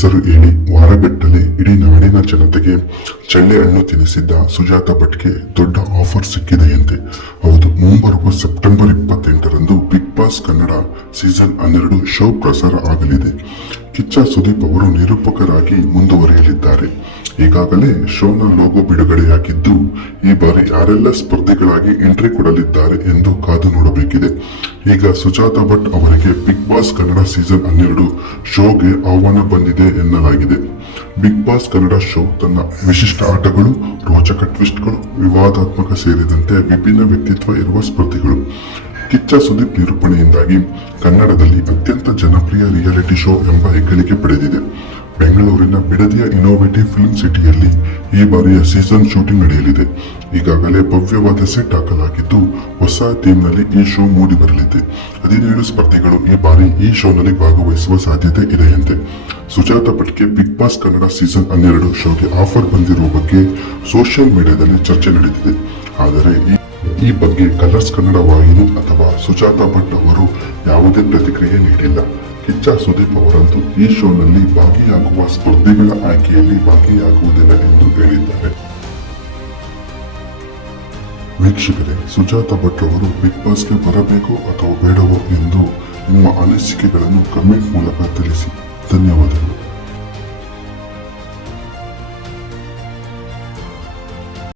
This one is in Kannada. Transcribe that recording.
ಹೆಸರು ಹೇಳಿ ವಾರಗಟ್ಟಲೆ ಇಡೀ ನಾಡಿನ ಜನತೆಗೆ ಚಳ್ಳೆ ಹಣ್ಣು ತಿನ್ನಿಸಿದ್ದ ಸುಜಾತಾ ಭಟ್ಗೆ ದೊಡ್ಡ ಆಫರ್ ಸಿಕ್ಕಿದೆಯಂತೆ. ಹೌದು, ಮುಂಬರುವ ಸೆಪ್ಟೆಂಬರ್ 28ರಂದು big boss Kannada season 12 show ಪ್ರಸಾರ ಆಗಲಿದೆ. ಕಿಚ್ಚ ಸುದೀಪ್ ಅವರು ನಿರೂಪಕರಾಗಿ ಮುಂದುವರಿಯಲಿದ್ದಾರೆ. ಈಗಾಗಲೇ ಶೋನ ಲೋಗೋ ಬಿಡುಗಡೆಯಾಗಿದ್ದು, ಈ ಬಾರಿ ಯಾರೆಲ್ಲ ಸ್ಪರ್ಧಿಗಳಾಗಿ ಎಂಟ್ರಿ ಕೊಡಲಿದ್ದಾರೆ ಎಂದು ಕಾದು ನೋಡಬೇಕಿದೆ. ಈಗ ಸುಜಾತಾ ಭಟ್ ಅವರಿಗೆ ಬಿಗ್ ಬಾಸ್ ಕನ್ನಡ ಸೀಸನ್ 12 ಶೋಗೆ ಆಹ್ವಾನ ಬಂದಿದೆ ಎನ್ನಲಾಗಿದೆ. ಬಿಗ್ ಬಾಸ್ ಕನ್ನಡ ಶೋ ತನ್ನ ವಿಶಿಷ್ಟ ಆಟಗಳು, ರೋಚಕ ಟ್ವಿಸ್ಟ್ಗಳು, ವಿವಾದಾತ್ಮಕ ಸೇರಿದಂತೆ ವಿಭಿನ್ನ ವ್ಯಕ್ತಿತ್ವ ಇರುವ ಸ್ಪರ್ಧಿಗಳು. ಕಿಚ್ಚ ಸುದೀಪ್ ನಿರೂಪಣೆಯಿಂದಾಗಿ ಕನ್ನಡದಲ್ಲಿ ಅತ್ಯಂತ ಜನಪ್ರಿಯ ರಿಯಾಲಿಟಿ ಶೋ ಎಂಬ ಹೆಗ್ಗಳಿಕೆ ಪಡೆದಿದೆ. ಬೆಂಗಳೂರಿನ ಬಿಡದಿಯ ಇನ್ನೋವೇಟಿವ್ ಫಿಲ್ಮ್ ಸಿಟಿಯಲ್ಲಿ ಈ ಬಾರಿಯ ಸೀಸನ್ ಶೂಟಿಂಗ್ ನಡೆಯಲಿದೆ. ಈಗಾಗಲೇ ಭವ್ಯವಾದ ಸೆಟ್ ಹಾಕಲಾಗಿದ್ದು, ಹೊಸ ಥೀಮ್ನಲ್ಲಿ ಈ ಶೋ ಮೂಡಿ ಬರಲಿದೆ. 17 ಸ್ಪರ್ಧಿಗಳು ಈ ಬಾರಿ ಈ ಶೋನಲ್ಲಿ ಭಾಗವಹಿಸುವ ಸಾಧ್ಯತೆ ಇದೆಯಂತೆ. ಸುಜಾತಾ ಭಟ್ಗೆ ಬಿಗ್ ಬಾಸ್ ಕನ್ನಡ ಸೀಸನ್ 12 ಶೋಗೆ ಆಫರ್ ಬಂದಿರುವ ಬಗ್ಗೆ ಸೋಷಿಯಲ್ ಮೀಡಿಯಾದಲ್ಲಿ ಚರ್ಚೆ ನಡೆದಿದೆ. ಆದರೆ ಈ ಬಗ್ಗೆ ಕಲರ್ಸ್ ಕನ್ನಡ ವಾಹಿನಿ ಅಥವಾ ಸುಜಾತಾ ಭಟ್ ಅವರು ಯಾವುದೇ ಪ್ರತಿಕ್ರಿಯೆ ನೀಡಿಲ್ಲ. ಕಿಚ್ಚ ಸುದೀಪ್ ಅವರಂತೂ ಈ ಶೋನಲ್ಲಿ ಭಾಗಿಯಾಗುವ ಸ್ಪರ್ಧಿಗಳ ಆಯ್ಕೆಯಲ್ಲಿ ಭಾಗಿಯಾಗುವುದಿಲ್ಲ ಎಂದು ಹೇಳಿದ್ದಾರೆ. ವೀಕ್ಷಕರೇ, ಸುಜಾತಾ ಭಟ್ ಅವರು ಬಿಗ್ ಬಾಸ್ಗೆ ಬರಬೇಕೋ ಅಥವಾ ಬೇಡವೋ ಎಂದು ನಿಮ್ಮ ಅನಿಸಿಕೆಗಳನ್ನು ಕಮೆಂಟ್ ಮೂಲಕ ತಿಳಿಸಿ. ಧನ್ಯವಾದಗಳು.